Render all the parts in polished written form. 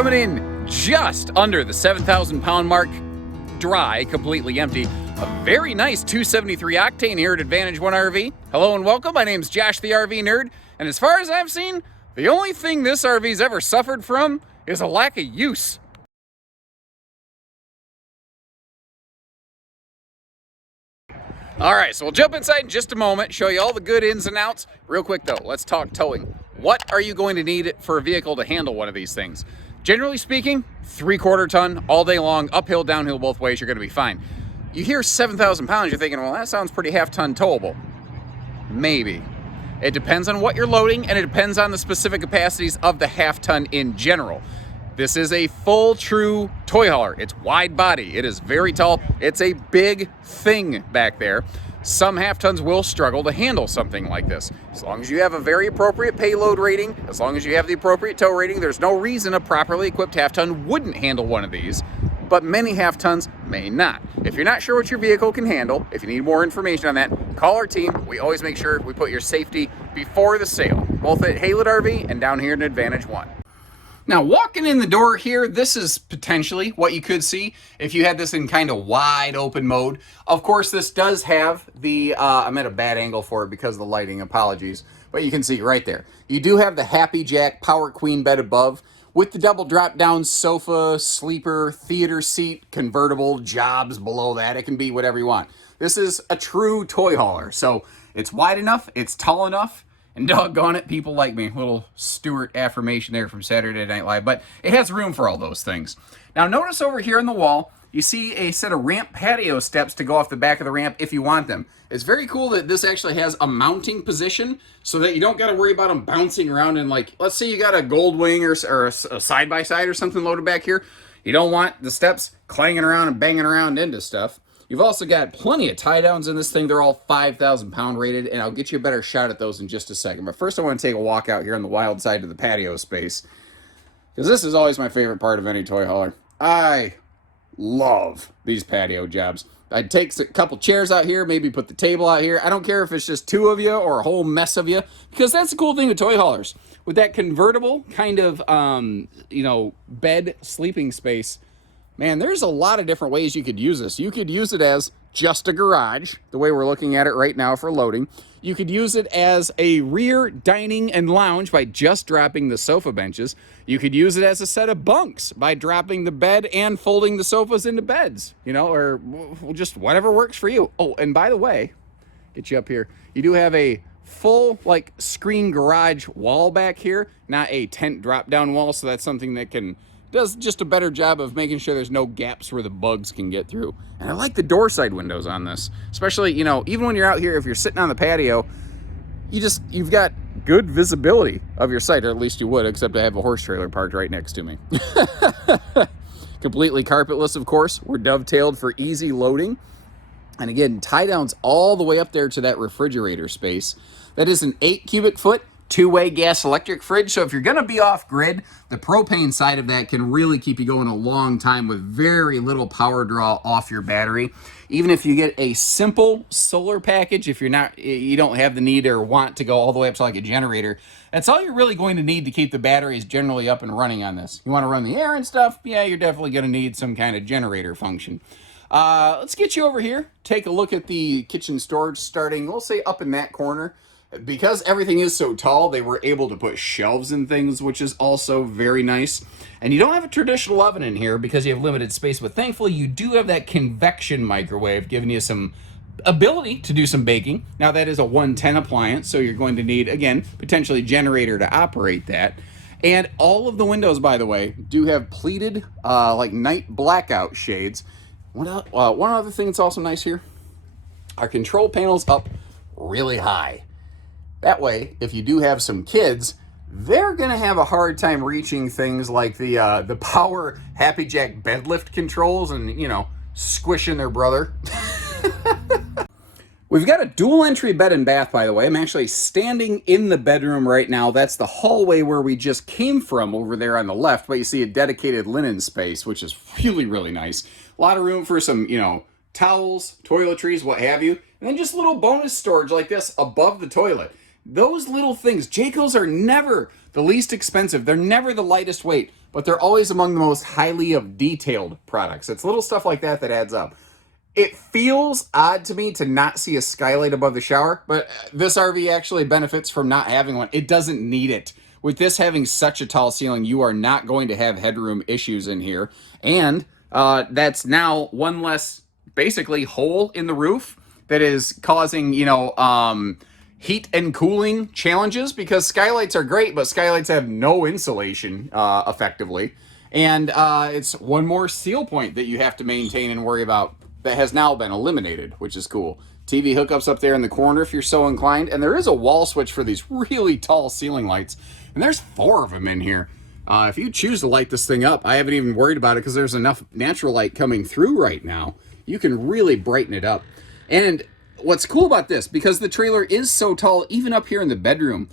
Coming in just under the 7,000 pound mark, dry, completely empty. A very nice 273 Octane here at Advantage 1 RV. Hello and welcome, my name's Josh the RV Nerd, and as far as I've seen, the only thing this RV's ever suffered from is a lack of use. All right, so we'll jump inside in just a moment, show you all the good ins and outs. Real quick though, let's talk towing. What are you going to need for a vehicle to handle one of these things? Generally speaking, 3/4 ton, all day long, uphill, downhill, both ways, you're gonna be fine. You hear 7,000 pounds, you're thinking, well, that sounds pretty half-ton towable. Maybe. It depends on what you're loading, and it depends on the specific capacities of the half-ton in general. This is a full, true toy hauler. It's wide body. It is very tall. It's a big thing back there. Some half-tons will struggle to handle something like this. As long as you have a very appropriate payload rating, as long as you have the appropriate tow rating, there's no reason a properly equipped half-ton wouldn't handle one of these. But many half-tons may not. If you're not sure what your vehicle can handle, if you need more information on that, call our team. We always make sure we put your safety before the sale, both at Haylett RV and down here in Advantage 1. Now, walking in the door here, this is potentially what you could see if you had this in kind of wide open mode. Of course, this does have the, I'm at a bad angle for it because of the lighting, apologies, but you can see right there. You do have the Happy Jack Power Queen bed above with the double drop down sofa, sleeper, theater seat, convertible, jobs below that. It can be whatever you want. This is a true toy hauler. So it's wide enough, it's tall enough, and doggone it, people like me. Little Stewart affirmation there from Saturday Night Live, but it has room for all those things. Now notice over here on the wall, you see a set of ramp patio steps to go off the back of the ramp if you want them. It's very cool that this actually has a mounting position so that you don't got to worry about them bouncing around and, like, let's say you got a Gold Wing or a side-by-side or something loaded back here. You don't want the steps clanging around and banging around into stuff. You've also got plenty of tie downs in this thing. They're all 5,000 pound rated, and I'll get you a better shot at those in just a second. But first I want to take a walk out here on the wild side of the patio space, because this is always my favorite part of any toy hauler. I love these patio jobs. I'd take a couple chairs out here, maybe put the table out here. I don't care if it's just two of you or a whole mess of you, because that's the cool thing with toy haulers. With that convertible kind of, bed sleeping space, man, there's a lot of different ways you could use this. You could use it as just a garage, the way we're looking at it right now for loading. You could use it as a rear dining and lounge by just dropping the sofa benches. You could use it as a set of bunks by dropping the bed and folding the sofas into beds, or just whatever works for you. Oh, and by the way, get you up here, you do have a full, screen garage wall back here, not a tent drop-down wall, so that's something that does just a better job of making sure there's no gaps where the bugs can get through. And I like the door side windows on this, especially, even when you're out here, if you're sitting on the patio, you've got good visibility of your site, or at least you would, except I have a horse trailer parked right next to me. Completely carpetless, of course. We're dovetailed for easy loading. And again, tie downs all the way up there to that refrigerator space. That is an 8 cubic foot, two-way gas electric fridge. So if you're gonna be off grid, the propane side of that can really keep you going a long time with very little power draw off your battery. Even if you get a simple solar package, if you don't have the need or want to go all the way up to like a generator, that's all you're really going to need to keep the batteries generally up and running on this. You want to run the air and stuff, yeah, you're definitely gonna need some kind of generator function. Let's get you over here, take a look at the kitchen storage starting, we'll say up in that corner. Because everything is so tall, they were able to put shelves and things, which is also very nice. And you don't have a traditional oven in here because you have limited space, but thankfully you do have that convection microwave giving you some ability to do some baking. Now that is a 110 appliance, so you're going to need, again, potentially a generator to operate that. And all of the windows, by the way, do have pleated night blackout shades. One other thing that's also nice here, our control panel's up really high. That way, if you do have some kids, they're going to have a hard time reaching things like the power Happy Jack bed lift controls and, squishing their brother. We've got a dual entry bed and bath, by the way. I'm actually standing in the bedroom right now. That's the hallway where we just came from over there on the left, but you see a dedicated linen space, which is really, really nice. A lot of room for some, towels, toiletries, what have you. And then just a little bonus storage like this above the toilet. Those little things, Jaycos are never the least expensive. They're never the lightest weight, but they're always among the most highly of detailed products. It's little stuff like that that adds up. It feels odd to me to not see a skylight above the shower, but this RV actually benefits from not having one. It doesn't need it. With this having such a tall ceiling, you are not going to have headroom issues in here. And that's now one less, basically, hole in the roof that is causing, heat and cooling challenges, because skylights are great, but skylights have no insulation effectively. And it's one more seal point that you have to maintain and worry about that has now been eliminated, which is cool. TV hookups up there in the corner if you're so inclined. And there is a wall switch for these really tall ceiling lights. And there's 4 of them in here. If you choose to light this thing up, I haven't even worried about it because there's enough natural light coming through right now. You can really brighten it up. And what's cool about this, because the trailer is so tall, even up here in the bedroom,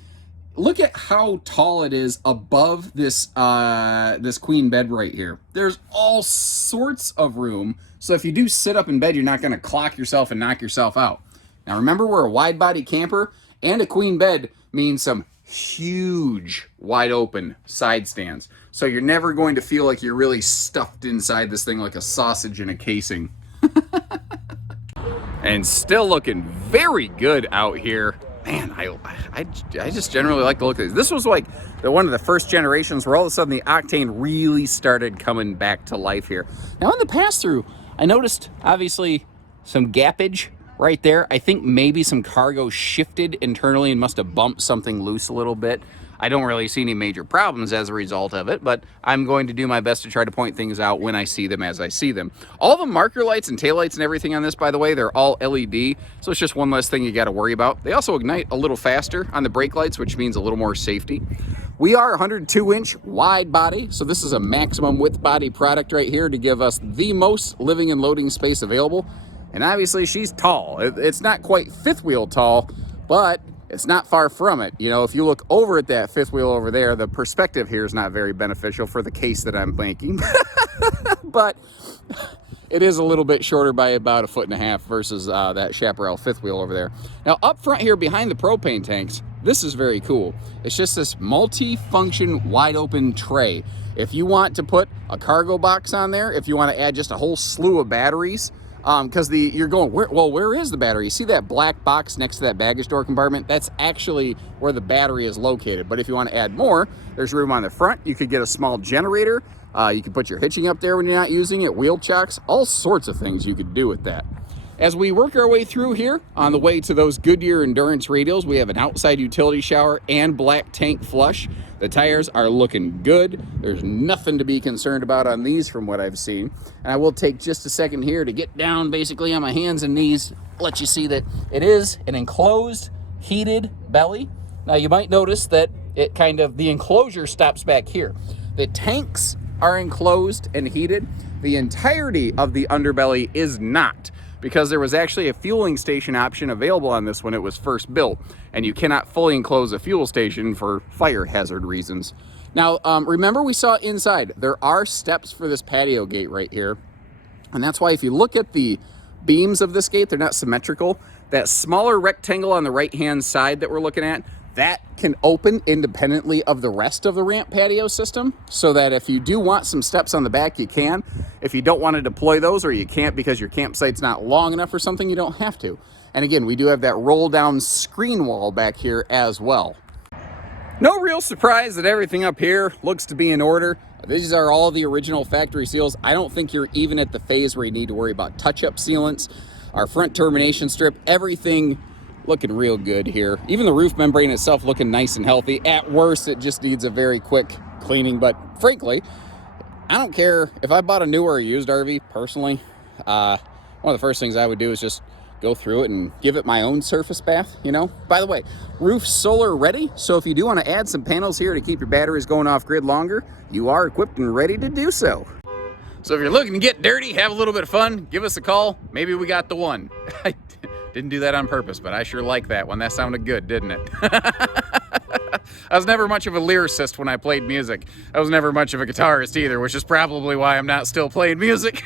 look at how tall it is above this this queen bed right here. There's all sorts of room. So if you do sit up in bed, you're not going to clock yourself and knock yourself out. Now remember, we're a wide body camper, and a queen bed means some huge wide open side stands. So you're never going to feel like you're really stuffed inside this thing like a sausage in a casing. And still looking very good out here. Man, I just generally like the look of these. This was like one of the first generations where all of a sudden the Octane really started coming back to life here. Now in the pass-through, I noticed obviously some gappage right there. I think maybe some cargo shifted internally and must have bumped something loose a little bit. I don't really see any major problems as a result of it, but I'm going to do my best to try to point things out when I see them as I see them. All the marker lights and taillights and everything on this, by the way, they're all LED, so it's just one less thing you got to worry about. They also ignite a little faster on the brake lights, which means a little more safety. We are 102-inch wide body, so this is a maximum width body product right here to give us the most living and loading space available. And obviously she's tall. It's not quite fifth wheel tall, but it's not far from it. You know, if you look over at that fifth wheel over there, the perspective here is not very beneficial for the case that I'm making. But it is a little bit shorter by about 1.5 feet versus that Chaparral fifth wheel over there. Now up front here behind the propane tanks, this is very cool. It's just this multi-function wide open tray. If you want to put a cargo box on there, if you want to add just a whole slew of batteries, because you're going, where is the battery? You see that black box next to that baggage door compartment? That's actually where the battery is located. But if you want to add more, there's room on the front. You could get a small generator. You could put your hitching up there when you're not using it, wheel chocks, all sorts of things you could do with that. As we work our way through here, on the way to those Goodyear Endurance radials, we have an outside utility shower and black tank flush. The tires are looking good. There's nothing to be concerned about on these from what I've seen. And I will take just a second here to get down basically on my hands and knees, let you see that it is an enclosed, heated belly. Now you might notice that the enclosure stops back here. The tanks are enclosed and heated. The entirety of the underbelly is not, because there was actually a fueling station option available on this when it was first built, and you cannot fully enclose a fuel station for fire hazard reasons. Now, remember we saw inside, there are steps for this patio gate right here, and that's why if you look at the beams of this gate, they're not symmetrical. That smaller rectangle on the right-hand side that we're looking at, that can open independently of the rest of the ramp patio system, so that if you do want some steps on the back, you can. If you don't want to deploy those, or you can't because your campsite's not long enough or something, you don't have to. And again, we do have that roll down screen wall back here as well. No real surprise that everything up here looks to be in order. These are all the original factory seals. I don't think you're even at the phase where you need to worry about touch-up sealants. Our front termination strip, everything looking real good here. Even the roof membrane itself looking nice and healthy. At worst, it just needs a very quick cleaning, but frankly, I don't care if I bought a new or a used RV personally. One of the first things I would do is just go through it and give it my own surface bath, you know. By the way, roof solar ready, so if you do want to add some panels here to keep your batteries going off grid longer, you are equipped and ready to do so. So if you're looking to get dirty, have a little bit of fun, give us a call. Maybe we got the one. Didn't do that on purpose, but I sure like that one. That sounded good, didn't it? I was never much of a lyricist when I played music. I was never much of a guitarist either, which is probably why I'm not still playing music.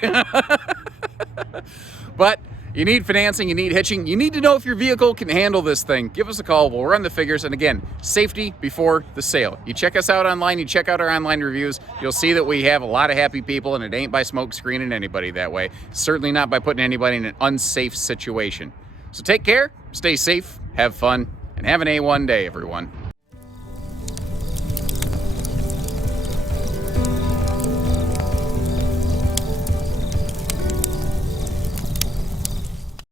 But You need financing, you need hitching, you need to know if your vehicle can handle this thing. Give us a call, we'll run the figures, and again, safety before the sale. You check us out online, you check out our online reviews, you'll see that we have a lot of happy people, and it ain't by smoke screening anybody that way. Certainly not by putting anybody in an unsafe situation. So take care, stay safe, have fun, and have an A1 day, everyone.